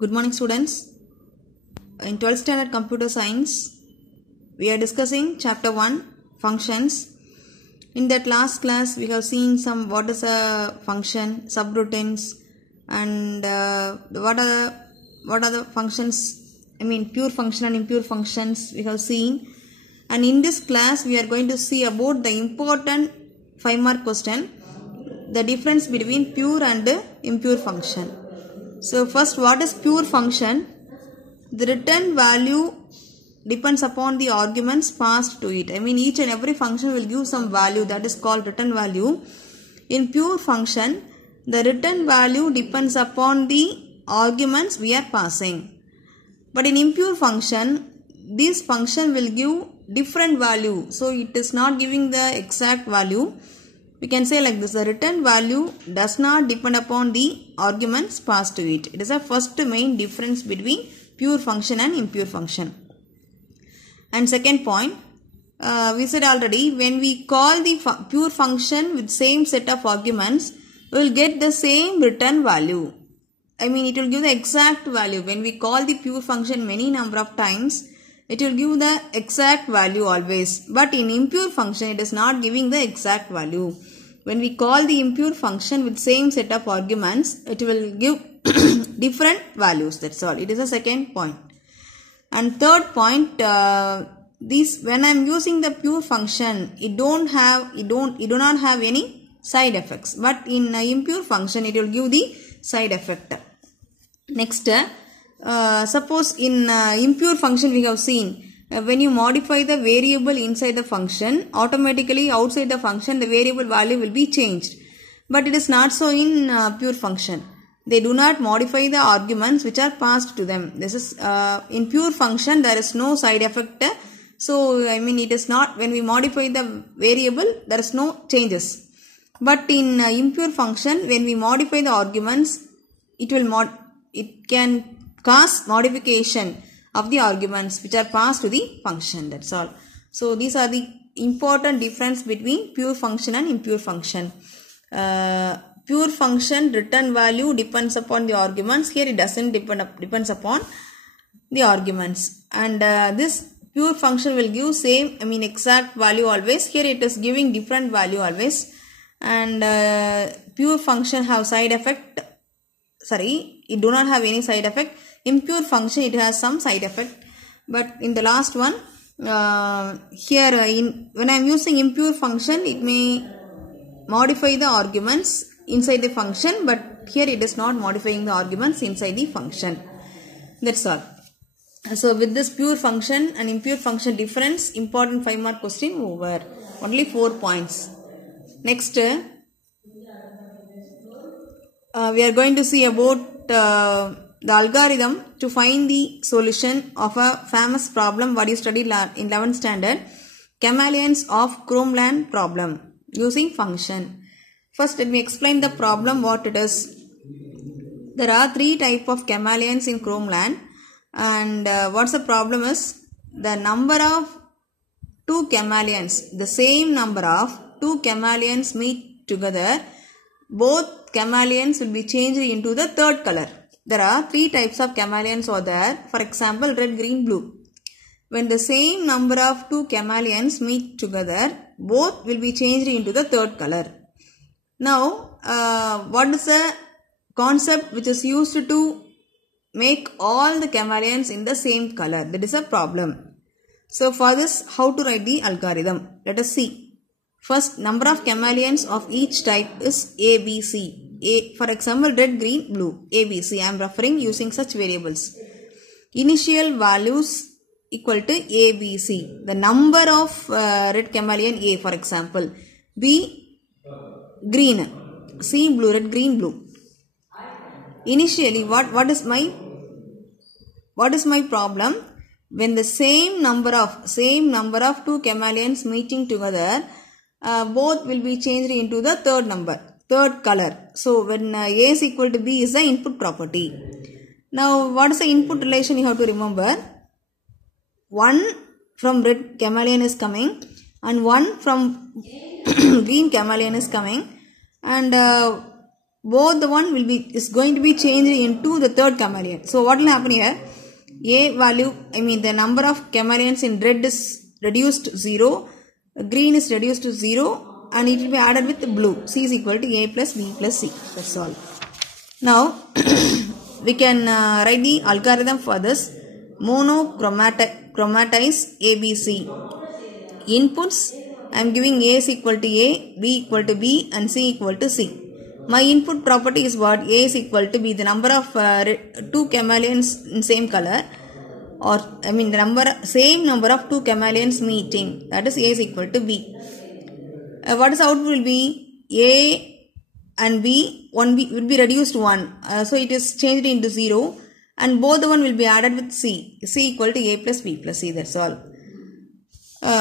Good morning, students. In 12th standard computer science, we are discussing chapter 1 functions. In that last class, we have seen some what is a function, subroutines, and what are the functions. I mean, pure function and impure functions we have seen. And in this class, we are going to see about the important 5-mark question, the difference between pure and impure function. So first, what is pure function? The return value depends upon the arguments passed to it. I mean, each and every function will give some value, that is called return value. In pure function, the return value depends upon the arguments we are passing. But in impure function, this function will give different value. So it is not giving the exact value. We can say like this: the return value does not depend upon the arguments passed to it. It is a first main difference between pure function and impure function. And second point, we said already, when we call the pure function with same set of arguments, we will get the same return value. I mean, it will give the exact value. When we call the pure function many number of times, it will give the exact value always. But in impure function, it is not giving the exact value. When we call the impure function with same set of arguments, it will give different values. That's all. It is a second point. And third point, when I am using the pure function, it do not have any side effects. But in impure function, it will give the side effect. Next, suppose in impure function we have seen, when you modify the variable inside the function, automatically outside the function the variable value will be changed. But it is not so in pure function. They do not modify the arguments which are passed to them. This is in pure function there is no side effect. So I mean, it is not, when we modify the variable there is no changes. But in impure function, when we modify the arguments, it can cause modification of the arguments which are passed to the function. That's all. So these are the important difference between pure function and impure function. Pure function return value depends upon the arguments. Here it doesn't depends upon the arguments. And this pure function will give exact value always. Here it is giving different value always. And pure function have side effect. Sorry, it do not have any side effect. Impure function, it has some side effect. But in the last one, when I am using impure function, it may modify the arguments inside the function, but here it is not modifying the arguments inside the function. That's all. So with this pure function and impure function difference, important 5-mark question over. Only 4 points. Next, we are going to see about the algorithm to find the solution of a famous problem what you studied in 11th standard, chameleons of Chromeland problem using function. First, let me explain the problem what it is. There are 3 types of chameleons in Chromeland, and what's the problem is the number of 2 chameleons, the same number of 2 chameleons meet together, both chameleons will be changed into the third color. There are 3 types of chameleons are there. For example, red, green, blue. When the same number of 2 chameleons meet together, both will be changed into the third color. Now, what is the concept which is used to make all the chameleons in the same color? That is a problem. So, for this, how to write the algorithm? Let us see. First, number of chameleons of each type is A, B, C. For example, red, green, blue, A, B, C. I am referring using such variables. Initial values equal to A, B, C. The number of red chameleon A, for example. B, green. C, blue, red, green, blue. Initially, what is my problem? When the same number of 2 chameleons meeting together, both will be changed into the third color. So when A is equal to B is the input property. Now what is the input relation you have to remember? 1 from red chameleon is coming and 1 from green chameleon is coming, and both the one is going to be changed into the third chameleon. So what will happen here? A value, the number of chameleons in red is reduced to 0, green is reduced to 0, and it will be added with blue. C is equal to A plus B plus C. That's all. Now we can write the algorithm for this. Monochromatize ABC. Inputs, I am giving A is equal to A, B equal to B, and C equal to C. My input property is what? A is equal to B, the number of two chameleons in same color, or the same number of two chameleons meeting. That is A is equal to B. What is the output will be? A and B, one B will be reduced to 1. So it is changed into 0, and both the one will be added with C. C equal to A plus B plus C. That's all.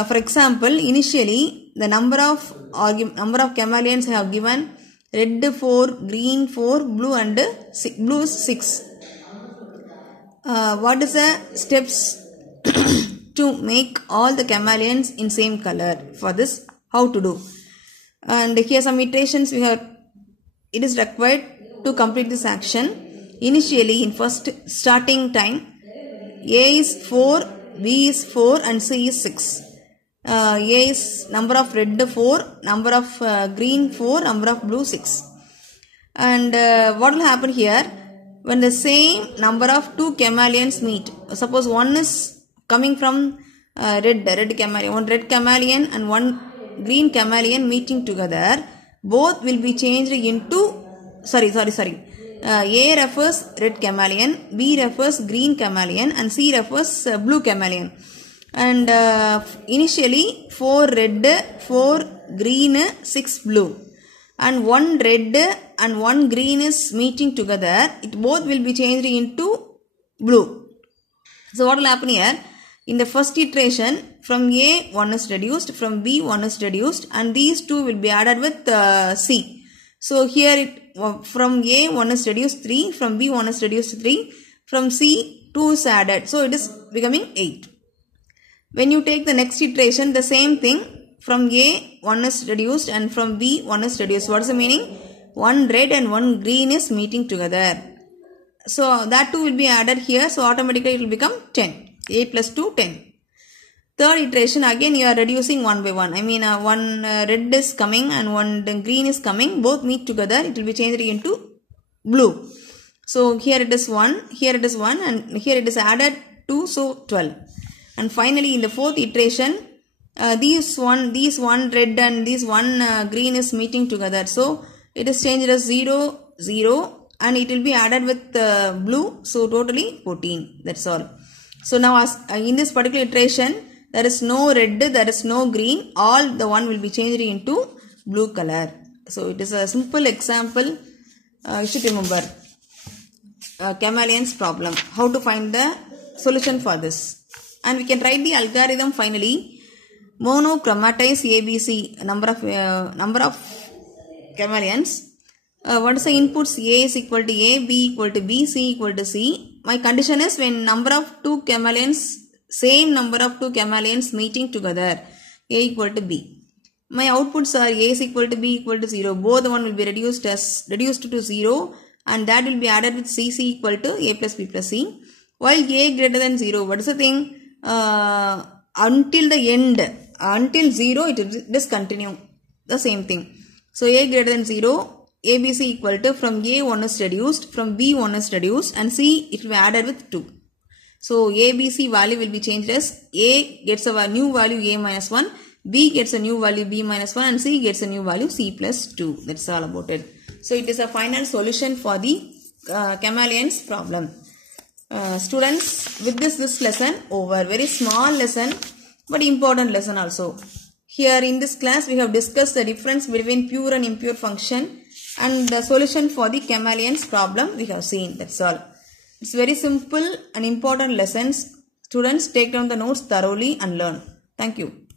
For example, initially the number of chameleons I have given: red 4, green 4, blue and blue is 6. What is the steps to make all the chameleons in same color? For this, how to do? And here some iterations we have. It is required to complete this action. Initially, in first starting time, A is 4, B is 4, and C is 6. A is number of red 4, number of green 4, number of blue 6. And what will happen here? When the same number of two chameleons meet, suppose one is coming from red chameleon, one red chameleon and one green chameleon meeting together, both will be changed into, A refers red chameleon, B refers green chameleon, and C refers blue chameleon. And initially 4 red, 4 green, 6 blue, and 1 red and 1 green is meeting together. It both will be changed into blue. So what will happen here? In the first iteration, from A 1 is reduced, from B 1 is reduced, and these two will be added with C. So here from A 1 is reduced 3, from B 1 is reduced 3, from C 2 is added. So it is becoming 8. When you take the next iteration, the same thing, from A 1 is reduced and from B 1 is reduced. What is the meaning? 1 red and 1 green is meeting together. So that 2 will be added here. So automatically it will become 10. 8 plus 2, 10. Third iteration, again you are reducing one by one. One red is coming and one green is coming. Both meet together. It will be changed into blue. So here it is 1, here it is 1, and here it is added 2, so 12. And finally in the fourth iteration, these one red and this one green is meeting together. So it is changed as 0, 0, and it will be added with blue. So totally 14. That's all. So now in this particular iteration, there is no red, there is no green. All the one will be changed into blue color. So it is a simple example. You should remember chameleons problem. How to find the solution for this. And we can write the algorithm finally. Monochromatize ABC, number of chameleons. What is the inputs? A is equal to A, B equal to B, C equal to C. My condition is when number of two chameleons, same number of two chameleons meeting together, A equal to B. My outputs are A is equal to B equal to 0. Both one will be reduced to 0, and that will be added with C equal to A plus B plus C. While A greater than 0, what is the thing? Until the end, until 0, it will just continue the same thing. So A greater than 0, ABC equal to, from A 1 is reduced, from B 1 is reduced, and C it will be added with 2. So ABC value will be changed as A gets a new value A minus 1, B gets a new value B minus 1, and C gets a new value C plus 2. That's all about it. So it is a final solution for the chameleons problem. Students, with this lesson over. Very small lesson but important lesson also. Here in this class we have discussed the difference between pure and impure function and the solution for the chameleons problem we have seen. That's all. It's very simple and important lessons. Students, take down the notes thoroughly and learn. Thank you.